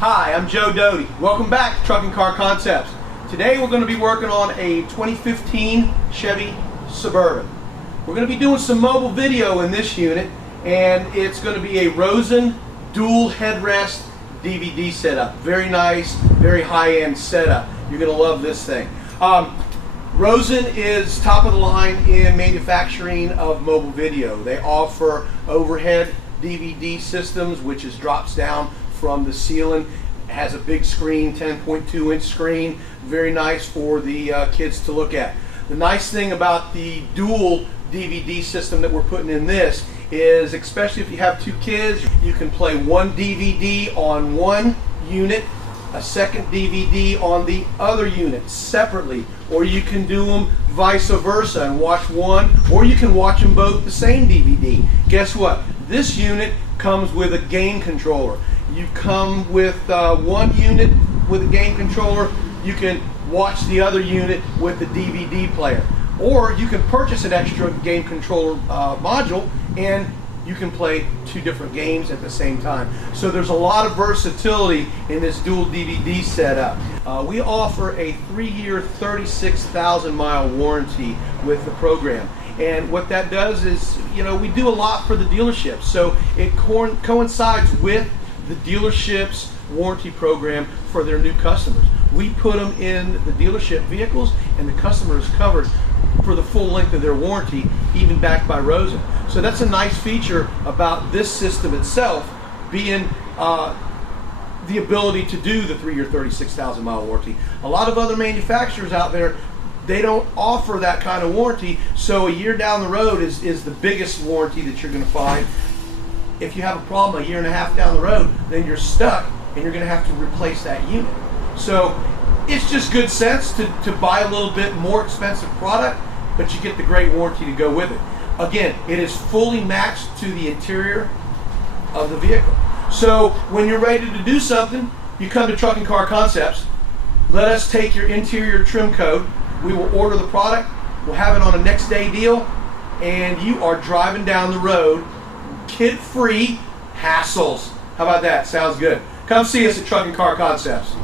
Hi, I'm Joe Doty. Welcome back to Truck and Car Concepts. Today we're going to be working on a 2015 Chevy Suburban. We're going to be doing some mobile video in this unit, and it's going to be a Rosen dual headrest DVD setup. Very nice, very high-end setup. You're going to love this thing. Rosen is top of the line in manufacturing of mobile video. They offer overhead DVD systems, which drops down from the ceiling. It has a big screen, 10.2-inch screen, very nice for the kids to look at. The nice thing about the dual DVD system that we're putting in this is, especially if you have two kids, you can play one DVD on one unit, a second DVD on the other unit separately, or you can do them vice versa and watch one, or you can watch them both the same DVD. Guess what? This unit comes with a game controller. You come with one unit with a game controller, you can watch the other unit with the DVD player. Or you can purchase an extra game controller module and you can play two different games at the same time. So there's a lot of versatility in this dual DVD setup. We offer a 3-year, 36,000-mile warranty with the program. And what that does is, you know, we do a lot for the dealerships. So it coincides with the dealership's warranty program for their new customers. We put them in the dealership vehicles, and the customer is covered for the full length of their warranty, even backed by Rosen. So that's a nice feature about this system itself, being the ability to do the 3-year, 36,000-mile warranty. A lot of other manufacturers out there, they don't offer that kind of warranty, so a year down the road is the biggest warranty that you're going to find. If you have a problem a year and a half down the road, then you're stuck and you're going to have to replace that unit. So it's just good sense to buy a little bit more expensive product, but you get the great warranty to go with it. Again, it is fully matched to the interior of the vehicle. So when you're ready to do something, you come to Truck and Car Concepts. Let us take your interior trim code. We will order the product. We'll have it on a next day deal, and you are driving down the road kid-free, hassles. How about that? Sounds good. Come see us at Truck and Car Concepts.